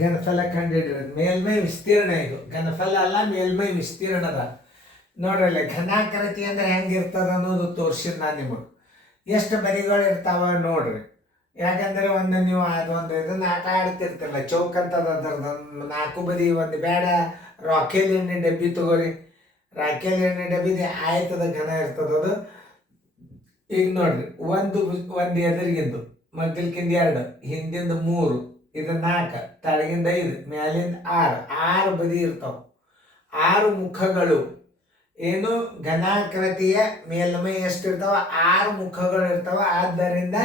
ಘನಫಲ ಕಂಡುಹಿಡಿಯೋದು. ಮೇಲ್ಮೈ ವಿಸ್ತೀರ್ಣ ಇದು ಘನಫಲ ಅಲ್ಲ, ಮೇಲ್ಮೈ ವಿಸ್ತೀರ್ಣದ. ನೋಡ್ರಲ್ಲ, ಘನಾಕೃತಿ ಅಂದ್ರೆ ಹೆಂಗಿರ್ತದ ಅನ್ನೋದು ತೋರಿಸಿದ್ ನಾನು ನಿಮಗೆ. ಎಷ್ಟು ಬದಿಗಳು ಇರ್ತಾವ ನೋಡ್ರಿ. ಯಾಕಂದ್ರೆ ಒಂದು ನೀವು ಅದೊಂದು ಇದನ್ನ ಆಟ ಆಡ್ತಿರ್ತಿರಲ್ಲ, ಚೌಕ್ ಅಂತದ ಅದ್ರದ್ದು 4 ಬದಿ. ಒಂದು ಬೇಡ ರಾಕೆಲ್ ಎಣ್ಣೆ ಡಬ್ಬಿ ತಗೋರಿ, ರಾಕೆಲ್ ಎಣ್ಣೆ ಡಬ್ಬಿದೆ ಆಯ್ತದ ಘನ ಇರ್ತದದು. ಈಗ ನೋಡ್ರಿ, ಒಂದು ಎದುರಿಗಿಂದು ಮಗ್ಗಲ್ಕಿಂದ 2, ಹಿಂದಿಂದ 3, ಇದು 4, ತಳಗಿಂದ 5, ಮ್ಯಾಲಿಂದ 6 ಬದಿ ಇರ್ತಾವ. 6 ಮುಖಗಳು. ಏನು ಘನಾಕೃತಿಯ ಮೇಲ್ಮೈ ಎಷ್ಟಿರ್ತಾವ? 6 ಮುಖಗಳು ಇರ್ತಾವ. ಆದ್ದರಿಂದ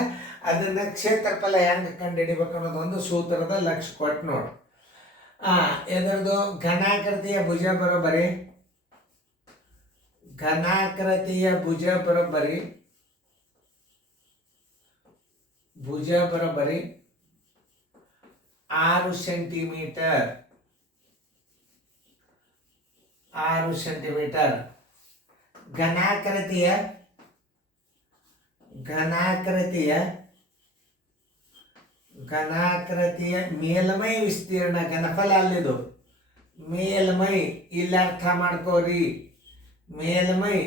ಅದನ್ನ ಕ್ಷೇತ್ರಫಲ ಹೆಂಗೆ ಕಂಡುಹಿಡಿಬೇಕು ಅನ್ನೋದು ಒಂದು ಸೂತ್ರದ ಲಕ್ಷ್ಯ ಕೊಟ್ಟು ನೋಡ್ರಿ. ಎದರದು ಘನಾಕೃತಿಯ ಭುಜ ಬರೋಬ್ಬರಿ, ಘನಾಕೃತಿಯ ಭುಜ ಬರೋಬ್ಬರಿ 6 ಸೆಂಟಿಮೀಟರ್. 6 ಸೆಂಟಿಮೀಟರ್. ಘನಾಕೃತಿಯ ಮೇಲ್ಮೈ ವಿಸ್ತೀರ್ಣ, ಘನಫಲ ಅಲ್ಲಿದು ಮೇಲ್ಮೈ. ಇಲ್ಲಿ ಅರ್ಥ ಮಾಡ್ಕೋರಿ, ಮೇಲ್ಮೈ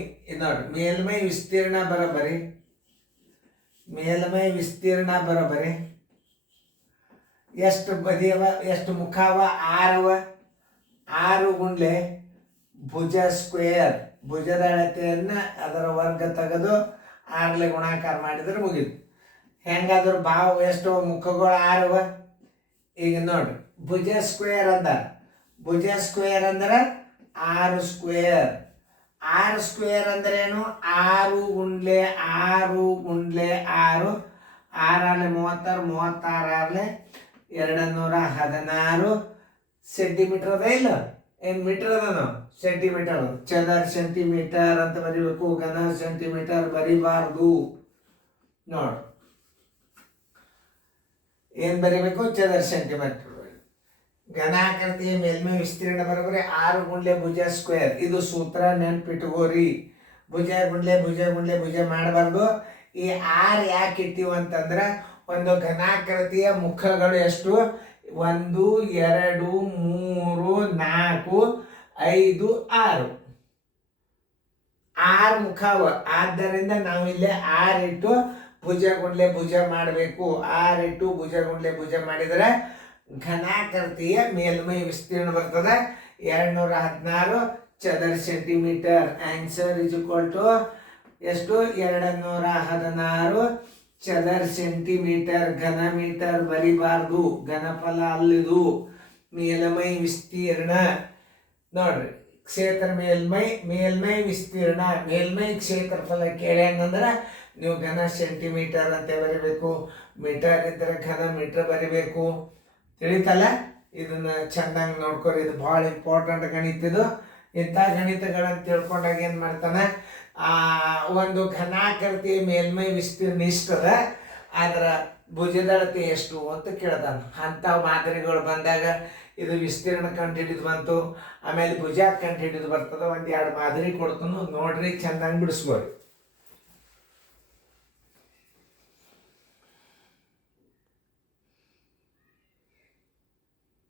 ನೋಡ್ರಿ, ಮೇಲ್ಮೈ ವಿಸ್ತೀರ್ಣ ಬರೋಬ್ಬರಿ, ಮೇಲ್ಮೈ ವಿಸ್ತೀರ್ಣ ಬರೋಬ್ಬರಿ ಎಷ್ಟು ಬದಿಯವ, ಎಷ್ಟು ಮುಖ ಅವ? 6 ಅವ. 6 ಗುಂಡ್ಲೆ ಭುಜ ಸ್ಕ್ವೇರ್. ಭುಜದ ಅಳತೆಯನ್ನು ಅದರ ವರ್ಗ ತೆಗೆದು 6ಲೆ ಗುಣಾಕಾರ ಮಾಡಿದ್ರೆ ಮುಗಿತು. ಹೆಂಗಾದ್ರು ಭಾವ ಎಷ್ಟು ಮುಖಗಳು 6 ಅವ. ಈಗ ನೋಡ್ರಿ, ಭುಜ ಸ್ಕ್ವೇರ್ ಭುಜ ಸ್ಕ್ವೇರ್ ಅಂದ್ರೆ 6 ಸ್ಕ್ವೇರ್. 6 ಸ್ಕ್ವೇರ್ ಅಂದ್ರೆ ಏನು? 6 ಗುಂಡ್ಲೆ 6 ಗುಂಡ್ಲೆ 6, 6 36, 36 216 ಸೆಂಟಿಮೀಟರ್ ಅದ ಇಲ್ಲ? ಏನು ಮೀಟರ್ ಅದ? ಸೆಂಟಿಮೀಟರ್. ಚದರ ಸೆಂಟಿಮೀಟರ್ ಅಂತ ಬರೀಬೇಕು, ಘನ ಸೆಂಟಿಮೀಟರ್ ಬರಿಬಾರ್ದು. ನೋಡು, ಏನು ಬರಿಬೇಕು? ಚದರ ಸೆಂಟಿಮೀಟರ್. ಘನಾಕೃತಿಯ ಮೇಲ್ಮೈ ವಿಸ್ತೀರ್ಣ ಬರೋಬ್ಬರಿ 6 ಗುಂಡ್ಲೆ ಭುಜ ಸ್ಕ್ವೇರ್. ಇದು ಸೂತ್ರ ನೆನ್ಪಿಟ್ಕೋರಿ. ಭುಜ ಗುಂಡ್ಲೆ ಭುಜ ಮಾಡಬಾರ್ದು. ಈ 6 ಯಾಕೆ ಇಟ್ಟಿವು ಅಂತಂದ್ರೆ, ಒಂದು ಘನಾಕೃತಿಯ ಮುಖಗಳು ಎಷ್ಟು? 1 2 3 4 5 6 6 ಮುಖವ. ಆದ್ದರಿಂದ ನಾವು ಇಲ್ಲಿ 6 ಇಟ್ಟು ಭುಜ ಗುಂಡ್ಲೆ ಭುಜ ಮಾಡಬೇಕು. 6 ಇಟ್ಟು ಭುಜ ಗುಂಡ್ಲೆ ಭುಜ ಮಾಡಿದರೆ ಘನಾಕೃತಿಯ ಮೇಲ್ಮೈ ವಿಸ್ತೀರ್ಣ ಬರ್ತದೆ 216 ಚದರ centimetre. Answer is equal to ಎಷ್ಟು? 216 ಚದರ ಸೆಂಟಿಮೀಟರ್. ಘನ ಮೀಟರ್ ಬರಿಬಾರ್ದು, ಘನಫಲ ಅಲ್ಲಿದು. ಮೇಲ್ಮೈ ವಿಸ್ತೀರ್ಣ ನೋಡ್ರಿ, ಕ್ಷೇತ್ರ ಮೇಲ್ಮೈ ವಿಸ್ತೀರ್ಣ, ಮೇಲ್ಮೈ ಕ್ಷೇತ್ರಫಲ ಕೇಳ್ಯಾಂಗಂದ್ರೆ ನೀವು ಘನ ಸೆಂಟಿಮೀಟರ್ ಅಂತ ಬರಿಬೇಕು. ಮೀಟರ್ ಇದ್ದರೆ ಘನ ಮೀಟರ್ ಬರಿಬೇಕು. ತಿಳಿತಲ್ಲ? ಇದನ್ನ ಚೆನ್ನಾಗಿ ನೋಡ್ಕೊರಿ. ಇದು ಭಾಳ ಇಂಪಾರ್ಟೆಂಟ್ ಗಣಿತ ಇದು. ಇಂಥ ಗಣಿತಗಳನ್ನು ತಿಳ್ಕೊಂಡಾಗ ಏನು ಮಾಡ್ತಾನೆ, ಒಂದು ಘನಾಕೃತಿಯ ಮೇಲ್ಮೈ ವಿಸ್ತೀರ್ಣ ಇಷ್ಟದ, ಅದರ ಭುಜದಳತೆ ಎಷ್ಟು ಅಂತ ಕೇಳ್ತಾನೆ. ಅಂಥ ಮಾದರಿಗಳು ಬಂದಾಗ ಇದು ವಿಸ್ತೀರ್ಣ ಕಂಡು ಹಿಡಿದು ಬಂತು, ಆಮೇಲೆ ಭುಜ ಕಂಡು ಹಿಡಿದು ಬರ್ತದೆ. 1-2 ಮಾದರಿ ಕೊಡ್ತಾನು, ನೋಡ್ರಿ, ಚೆನ್ನಾಗಿ ಬಿಡಿಸ್ಬೋದು.